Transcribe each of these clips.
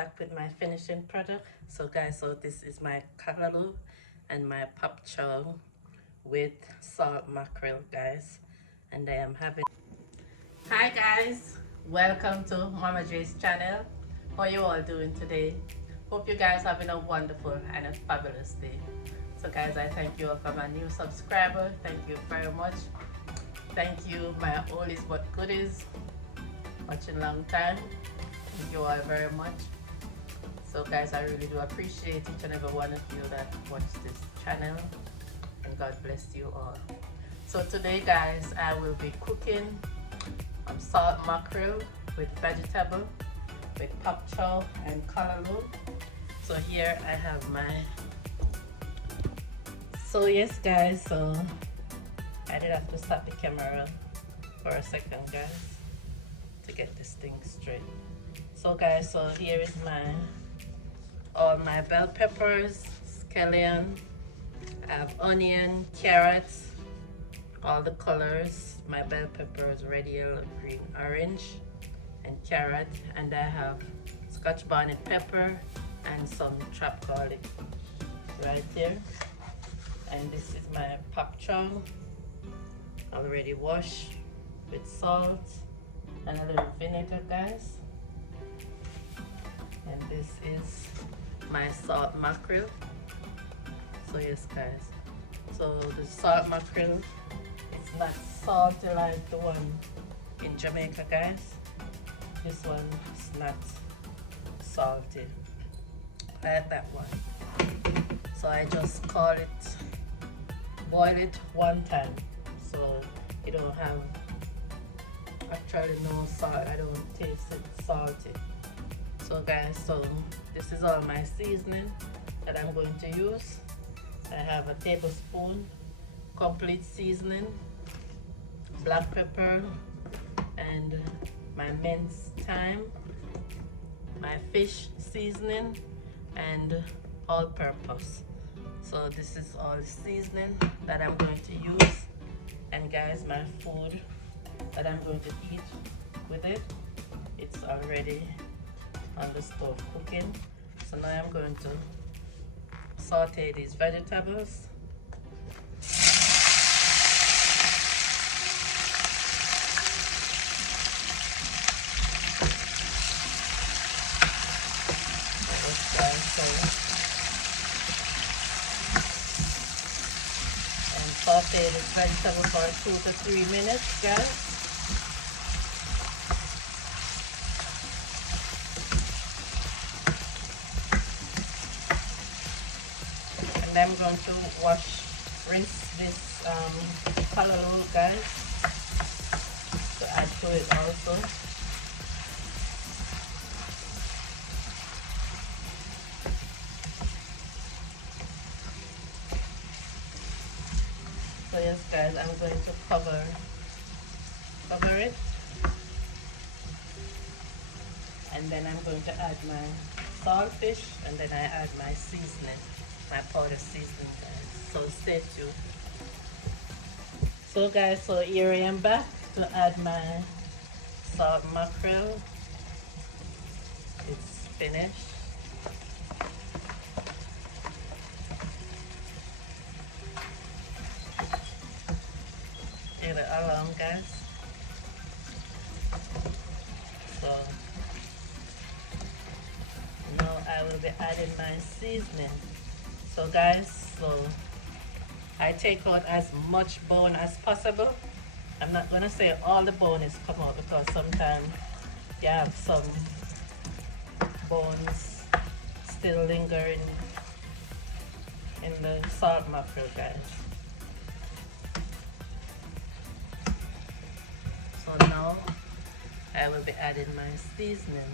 back with my finishing product. So guys, so this is my callaloo and my pop chow with salt mackerel, guys. And I am having... Hi guys, welcome to Mama J's channel. How you all doing today? Hope you guys having a wonderful and a fabulous day. So guys, I thank you all for my new subscriber. Thank you very much. Thank you my oldies but goodies, watching long time. Thank you all very much. So guys, I really do appreciate each and every one of you that watch this channel, and God bless you all. So today guys, I will be cooking salt mackerel with vegetable, with pop chow and callaloo. So here I have my... So yes guys, so I did have to stop the camera for a second guys to get this thing straight. So guys, so here is all my bell peppers, scallion, I have onion, carrots, all the colors. My bell peppers, red, yellow, green, orange, and carrot, and I have scotch bonnet pepper and some chopped garlic right there. And this is my pop chow, already washed with salt and a little vinegar guys. And this is my salt mackerel. So yes guys, so the salt mackerel, it's not salty like the one in Jamaica guys. This one is not salty like that one. So I just boil it one time, so you don't have actually no salt. I don't taste it salty. So guys, so this is all my seasoning that I'm going to use. I have a tablespoon complete seasoning, black pepper, and my minced thyme, my fish seasoning, and all purpose. So this is all the seasoning that I'm going to use. And guys, my food that I'm going to eat with it, it's already on the stove cooking. So now I'm going to saute these vegetables. And saute this vegetable for 2 to 3 minutes, guys. And I'm going to rinse this callaloo guys, to add to it also. So yes guys, I'm going to cover it, and then I'm going to add my saltfish, and then I add my seasoning, my powder seasoning guys. So stay tuned. So guys, so here I am back to add my salt mackerel. It's finished. Get it along guys. So now I will be adding my seasoning. So guys, so I take out as much bone as possible. I'm not gonna say all the bone is come out, because sometimes you have some bones still lingering in the salt mackerel guys. So now I will be adding my seasoning.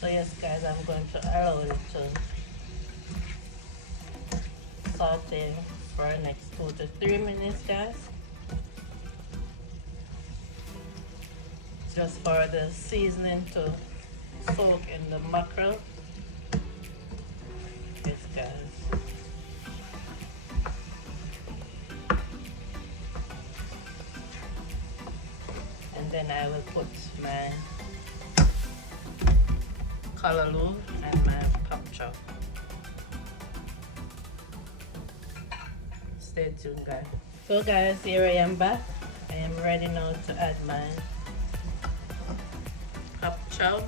So yes guys, I'm going to allow it to saute for the next 2 to 3 minutes guys. Just for the seasoning to soak in the mackerel. then I will put my callaloo and my pop chop. Stay tuned, guys. So guys, here I am back. I am ready now to add my pop chop.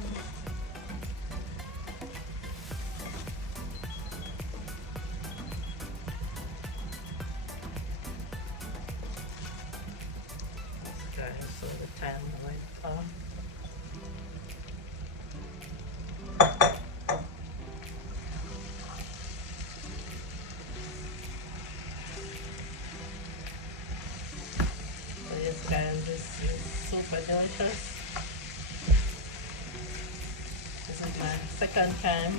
Guys, so the time right off. Yes guys, this is super delicious. This is my second time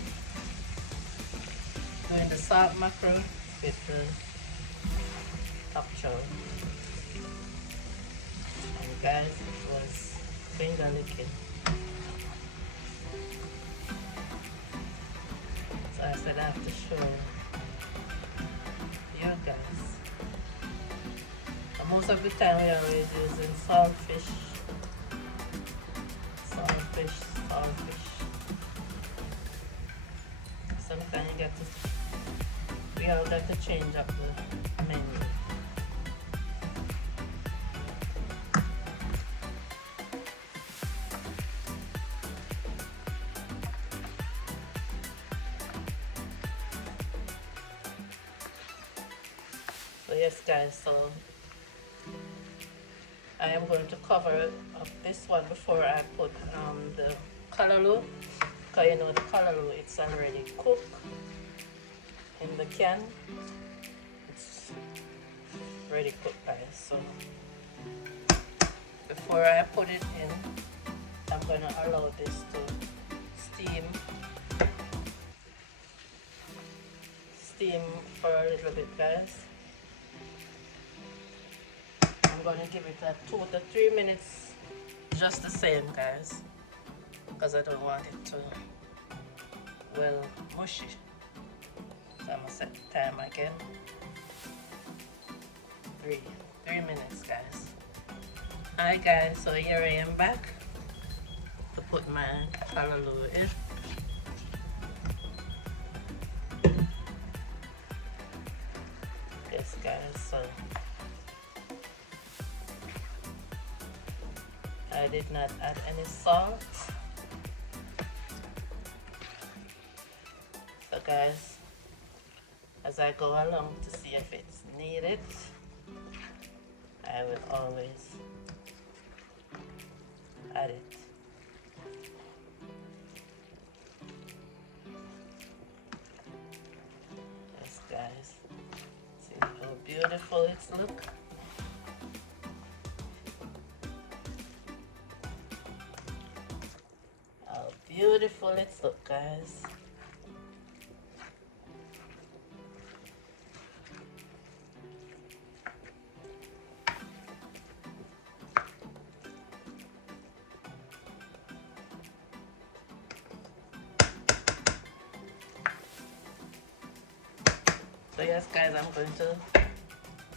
doing the salt mackerel with the top chow. And guys, it was finger licking. So I said I have to show you guys. Most of the time we are always using saltfish. Sometimes we all got to change up the menu. So yes guys, so I am going to cover up this one before I put the callaloo, because you know the callaloo, it's already cooked in the can. It's ready cooked, guys. So before I put it in, I'm going to allow this to steam for a little bit, guys. I'm going to give it a 2 to 3 minutes, just the same, guys, because I don't want it to well mushy. So I'm gonna set the time again. 3 minutes, guys. Alright guys, so here I am back to put my callaloo in. Yes guys, so I did not add any salt. So guys, as I go along to see if it's needed, I will always add it. Yes guys, see how beautiful it's look. How beautiful it's look, guys. So yes guys, I'm going to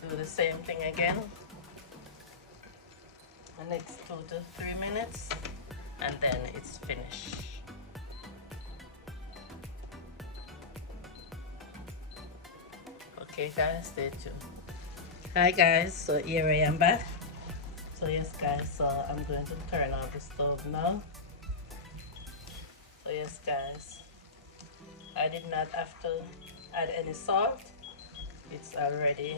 do the same thing again. The next 2 to 3 minutes, and then it's finished. Okay guys, stay tuned. Hi guys, so here I am back. So yes guys, so I'm going to turn off the stove now. So yes guys, I did not have to add any salt. It's already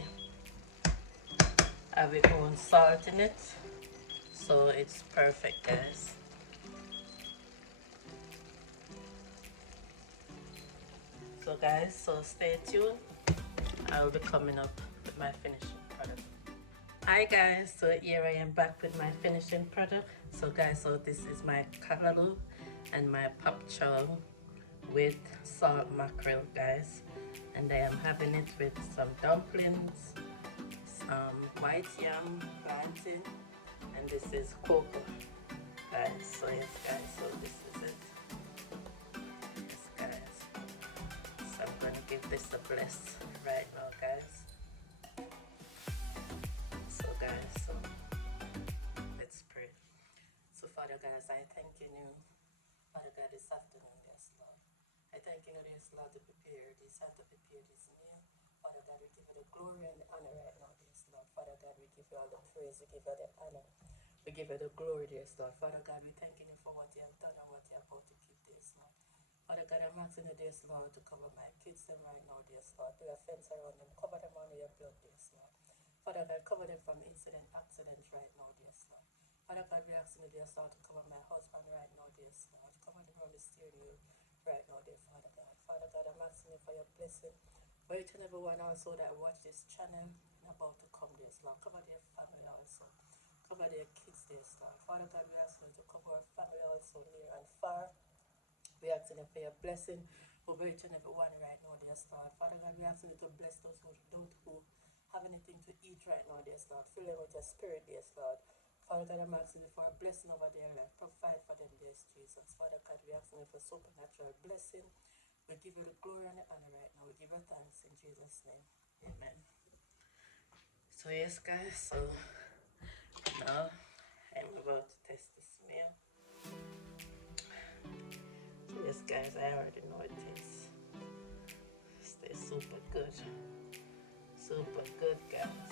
have its own salt in it, so it's perfect, guys. So guys, so stay tuned. I will be coming up with my finishing product. Hi guys, so here I am back with my finishing product. So guys, so this is my callaloo and my pop chow with salt mackerel, guys, and I am having it with some dumplings, some white yam, plantain, and this is cocoa, guys. So yes guys, so this is it. Yes guys, so I'm going to give this a bless right now, guys. So guys, so let's pray. Father God, as I thank you, Father God, this afternoon, yes, Lord. I thank you, yes, Lord, to prepare this and to prepare this meal. Father God, we give you the glory and the honor right now, yes, Lord. Father God, we give you all the praise, we give you the honor. We give you the glory, yes, Lord. Father God, we thank you for what you have done and what you are about to keep, this, Lord. Father God, I'm asking you, dear Lord, to cover my kids them right now, dear Lord. Put a fence around them, cover them under your blood, dear Lord. Father God, cover them from incident, accidents right now, dear Lord. Father God, we asking you, dear Lord, to cover my husband right now, dear Lord. Cover them around the steering wheel right now, dear Father God. Father God, I'm asking you for your blessing for each and everyone also that watch this channel and about to come, dear Lord. Cover their family also. Cover their kids, dear Lord. Father God, we asking you to cover our family also near and far. We asking you for your blessing over each and every one right now, dear Lord. Father God, we asking you to bless those who don't have anything to eat right now, dear Lord. Fill them with your spirit, dear Lord. Father God, I'm asking you for a blessing over their life. Provide for them, dear Jesus. Father God, we asking you for supernatural blessing. We give you the glory and the honor right now. We give you thanks in Jesus' name. Amen. So yes, guys. So now I'm about to test this meal. Yes, guys, I already know it tastes. It tastes super good. Super good, guys.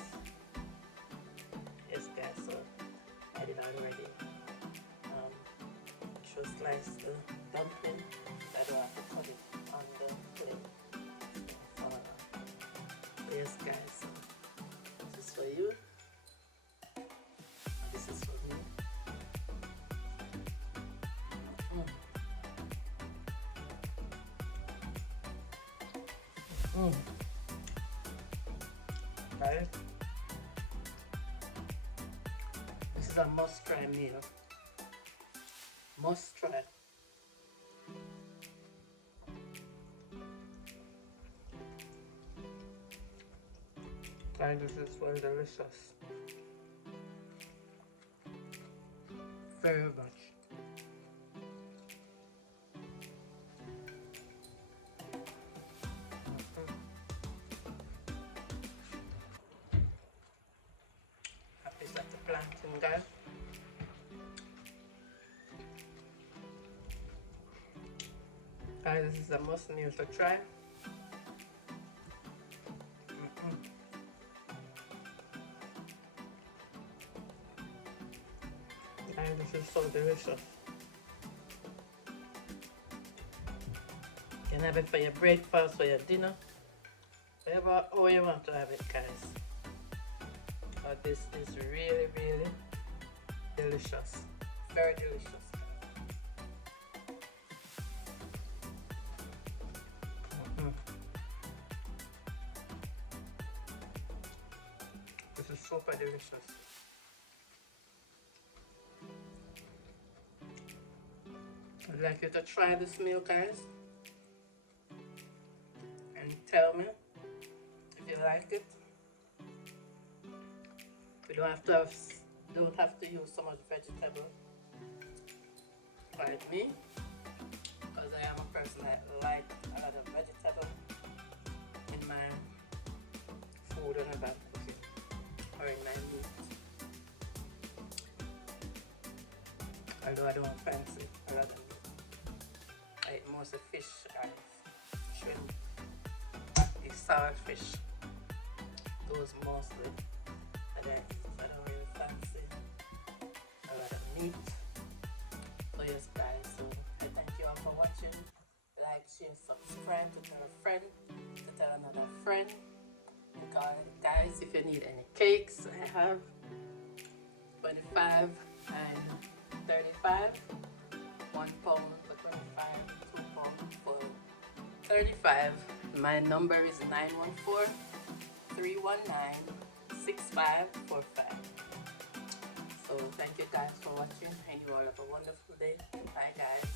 Yes, guys, so I did already slice the dumpling. I don't have to cut it on the plate. Yes, guys, so this is for you. This is for me. Guys, this is a must-try meal. Must try. Guys, this is very delicious. Very much. Happy that the planting, guys. Guys, this is a must meal to try. Guys, this is so delicious. You can have it for your breakfast, for your dinner, whatever or you want to have it, guys. But this is really, really delicious. Very delicious. This is super delicious. I'd like you to try this meal, guys, and tell me if you like it. We don't have to use so much vegetable like me, because I am a person that like a lot of vegetable in my food and about cooking or in my meat. Although I don't fancy a lot of meat. I eat mostly fish, guys, shrimp, sour fish. Those mostly that I eat. I don't really fancy a lot of meat. So yes, guys, so I thank you all for watching. Like, share, subscribe, to tell a friend, to tell another friend. And guys, if you need any cakes, I have 25 and 35. 1 pound for 25, 2 pounds for 35. My number is 914-319-6545. So thank you guys for watching, and you all have a wonderful day. Bye, guys.